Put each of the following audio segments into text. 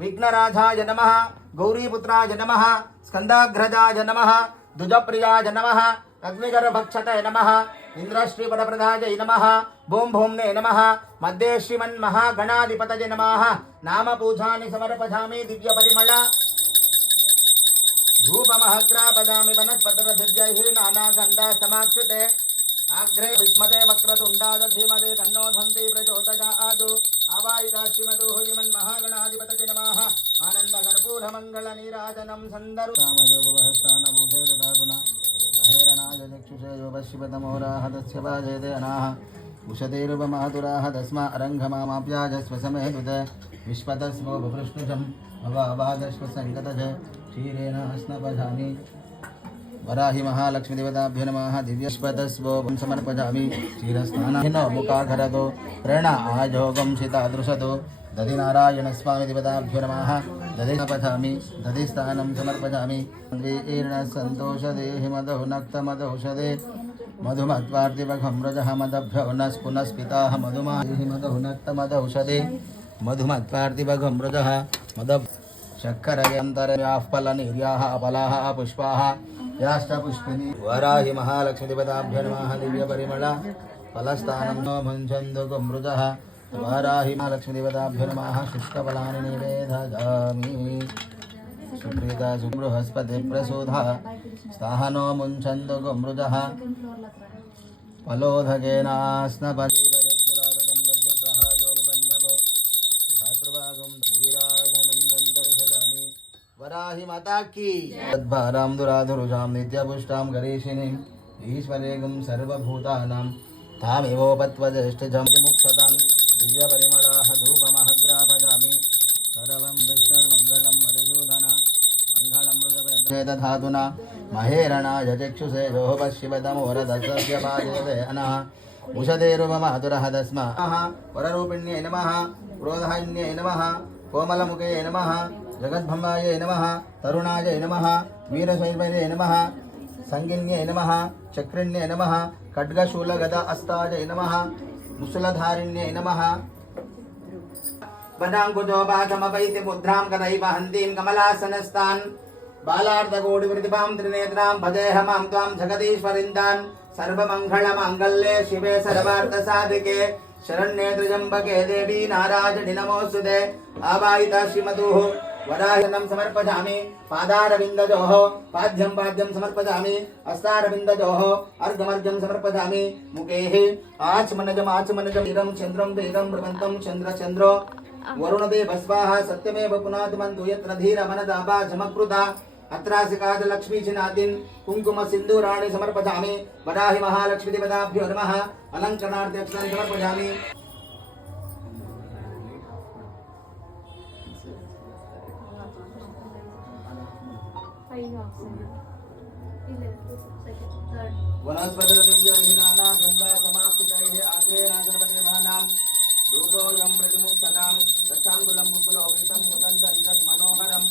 विघ्नराजाय नमः गौरीपुत्राय नमः स्कंदाग्रजाय नमः द्विजप्रियाय नमः अग्निगर्भक्षते नमः इंद्रश्रीपदप्रदाय नमः भूम भूम्ने नमः मध्ये श्रीमन्महागणाधिपतये नमः नाम पूजानि समर्पयामि दिव्य परिमळ धूपमहग्रापयामि वनस्पतिर्दिव्यैः नानागन्धस्तमाक्षिते आग्रे विस्मते वक्रतुण्डाद धीमते तन्नो धन्ति प्रचोदयात् आवाहिता श्रीमतुः श्रीमन्महागणाधिपतये नमः आनन्दकर्पूरमङ्गलनीराजनं सन्दरु रामयोगवहस्थानभूषे ददातुना महेरणाय चक्षुषे योगशिवतमोराहतस्य वाजयते अनाः उषतेरुपमातुराः तस्मा अरङ्घमामाप्याजस्व समेतुते विश्वतस्मो बभृष्णुजम् अवावादस्व सङ्गतज क्षीरेण स्नपजामि वराहि महालक्ष्मी देवताभ्यो नमः दिव्यस्पतस्वो समर्पयामि क्षीरस्नानेन मुखाघरतो प्रेरणा आयोगं शितादृशतो दधिनारायणस्वामी देवताभ्यो नमः दधिपठामि दधिस्थानं समर्पयामि सन्तोषदेहि मधु नक्तमधौषधे मधुमत्वार्तिवघं रजः मदभ्यो नस्पुनस्पिताः मधुमाहि मधु नक्तमधौषधे मधुमत्वार्तिवघं रजः मद शक्करयन्तर्याः फलनिर्याः फलाः पुष्पाः याश्च पुष्पिनी वराहि महालक्ष्मी देवताभ्यो नमः दिव्यपरिमळ फलस्थानं मञ्चन्दुकमृजः वराहि महालक्ष्मी देवताभ्यो नमः शुष्कफलानि निवेदयामि सुप्रीता सुबृहस्पति प्रसूधा स्थानो मुञ्चन्दुकमृजः फलोदकेनास्नपति वराहि माता की तद्भारां दुराधुरुजां नित्यपुष्टां गरीषिणीं ईश्वरेगं सर्वभूतानां तामेवोपत्वज्येष्ठजं मुक्षतां दिव्यपरिमळाः धूपमहग्रापयामि सर्वं विष्णुर्मङ्गलं मधुसूदन मङ्गलं मृजवेदधातुना महेरणाय चक्षुषे योपशिवतमोरदस्य पादे अनः उषधेरुपमातुरः तस्माः वररूपिण्यै नमः क्रोधान्यै नमः कोमलमुखे नमः जगद्भम्बाय नमः तरुणाय नमः वीरशैवये नमः संगिन्ये नमः चक्रिण्ये नमः खड्गशूलगदा अस्ताय नमः मुसलधारिण्ये नमः वदाङ्कुजोपाचमपैति मुद्रां कदैव हन्तीं कमलासनस्तान् बालार्धकोटिप्रतिभां त्रिनेत्रां भजेऽहमां त्वां जगदीश्वरिन्दान् सर्वमङ्गलमाङ्गल्ये शिवे सर्वार्थसाधिके शरण्ये त्र्यम्बके देवी नारायणि नमोऽस्तुते आवाहिता श्रीमतुः वराहनं समर्पयामि पादारविन्दयोः पाद्यं समर्पयामि हस्तारविन्दयोः अर्घमर्घ्यं समर्पयामि मुखेः आचमनजम् इदं चन्द्रं वेदं ब्रह्मन्तं चन्द्रो वरुणदे भस्वाः सत्यमेव पुनातिमन्तु यत्र धीरमनदापा झमकृता अत्रासिकाद लक्ष्मी चिनादिन कुंकुम सिंदूराणि समर्पयामि वराहि महालक्ष्मी देवताभ्यो नमः अलंकरणार्थं समर्पयामि वनस्पतिर्दिव्यैर्नाना गन्धा समाप्तितैः आग्रेण सर्वदेवानां धूपोऽयं प्रतिमुक्ततां दक्षाङ्गुलं मुकुलोपेतं सुगन्धं च मनोहरं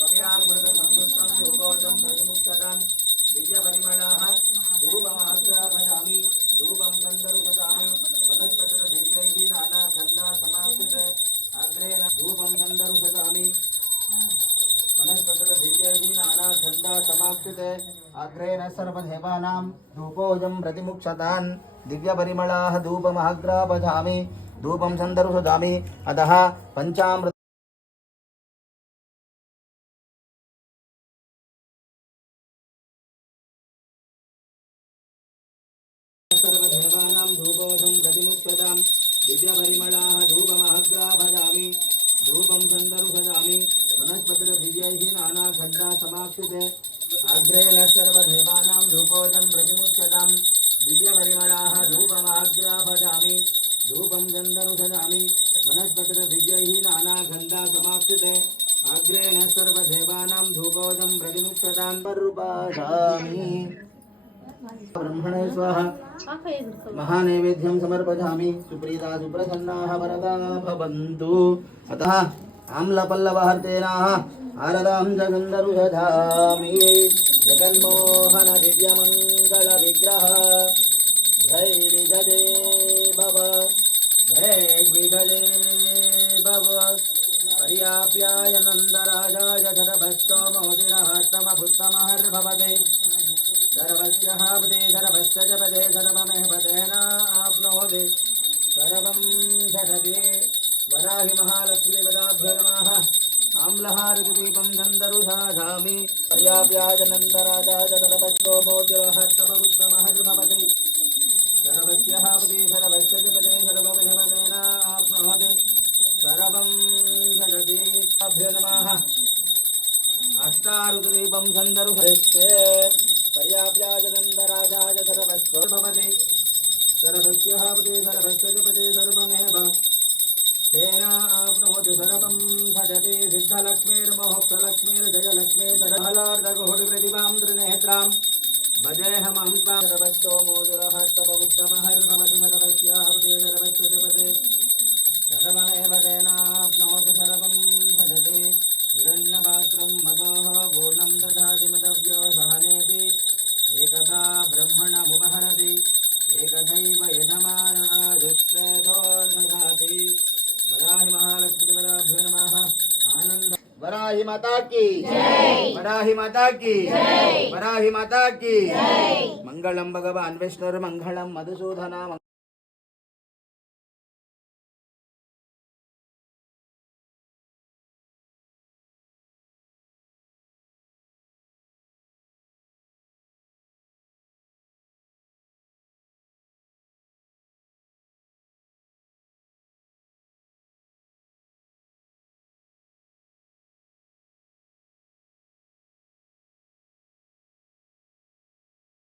कपिलाङ्कुरसंयुक्तं धूपोऽयं प्रतिमुक्ततां दिव्यपरिमळाः धूपमहग्रापयामि धूपं सन्दर्पयामि वनस्पतिर्दिव्यैः नाना गन्धा समाप्तिते आग्रेण धूपं सन्दर्पयामि वनस्पतिर्दिव्यैः नाना गन्धा समाप्तिते अग्रेण सर्वदेवानां धूपोऽयं प्रतिमुक्षतान् दिव्यपरिमळाः धूपमहग्रापयामि धूपं सन्दर्शयामि अतः पंचामृत सर्वदेवानां धूपोऽयं प्रतिमुक्षतां दिव्यपरिमळाः धूपमहग्रापयामि धूपं सन्दर्शयामि वनस्पतिर्दिव्यैः नाना गन्धा समाप्तिते अग्रेण सर्वदेवानां धूपोऽयं प्रतिमुच्यतां दिव्यपरिमळाः धूपमहग्रापयामि धूपं सन्दर्शयामि वनस्पतिर्दिव्यैः नाना गन्धा समाप्तिते अग्रेण सर्वदेवानां धूपोऽयं प्रतिमुच्यतां पर्वाशामि ब्रह्मणे स्वाहा महानैवेद्यं समर्पयामि सुप्रीता सुप्रसन्नाः वरदा भवन्तु अतः आम्लपल्लवहर्तेनाः आरदां जगन्धरुषधामि जगन्मोहन दिव्यमङ्गल विग्रह जय विजये भव जय विजये भव पर्याप्याय नन्दराजाय शरभस्तो मोदिरहस्तमभुत्तमहर्भवते सर्वस्यः पदे सर्वस्य च पदे सर्वमेव पदेनाप्नोति सर्वं झषति वराहि महालक्ष्मी पदाभ्यो नमः आम्लहारदीपं चन्दरुषाधामि पर्याप्याय नन्दराजाय सर्वस्तो मोदिरहस्तमभुत्तमहर्भवते सर्वस्यः पदे सर्वस्य च पदे सर्वमेव पदेनाप्नोति सर्वं झषति अभ्यो नमः अष्टारुदीपं चन्दरुषे पर्याप्याय नन्दराजाय सर्वस्व भवति सर्वस्यः पदे सर्वस्य च पदे सर्वमेव तेन आप्नोति सर्वं भजति सिद्धलक्ष्मीर्मोक्षलक्ष्मीर्जयलक्ष्मी सरफलार्धकोटिप्रतिभां त्रिनेत्रां भजेऽहमं त्वां सर्वस्तो मोदुरहस्तबुद्धमहर्भवति सर्वस्याः पदे सर्वस्य च पदे सर्वमेव तेनाप्नोति सर्वं भजति हिरण्यपात्रं मदोः पूर्णं दधाति मदव्यो सहनेति एकदा ब्रह्मणमुपहरति एकथैव यजमानाजुष्टेधोर्दधाति वराहि महालक्ष्मीपदाभ्यो नमः आनन्द वराहि माता की जय वराहि माता की जय वराहि माता की जय मंगलम भगवान विष्णुर्मंगलम मधुसूदना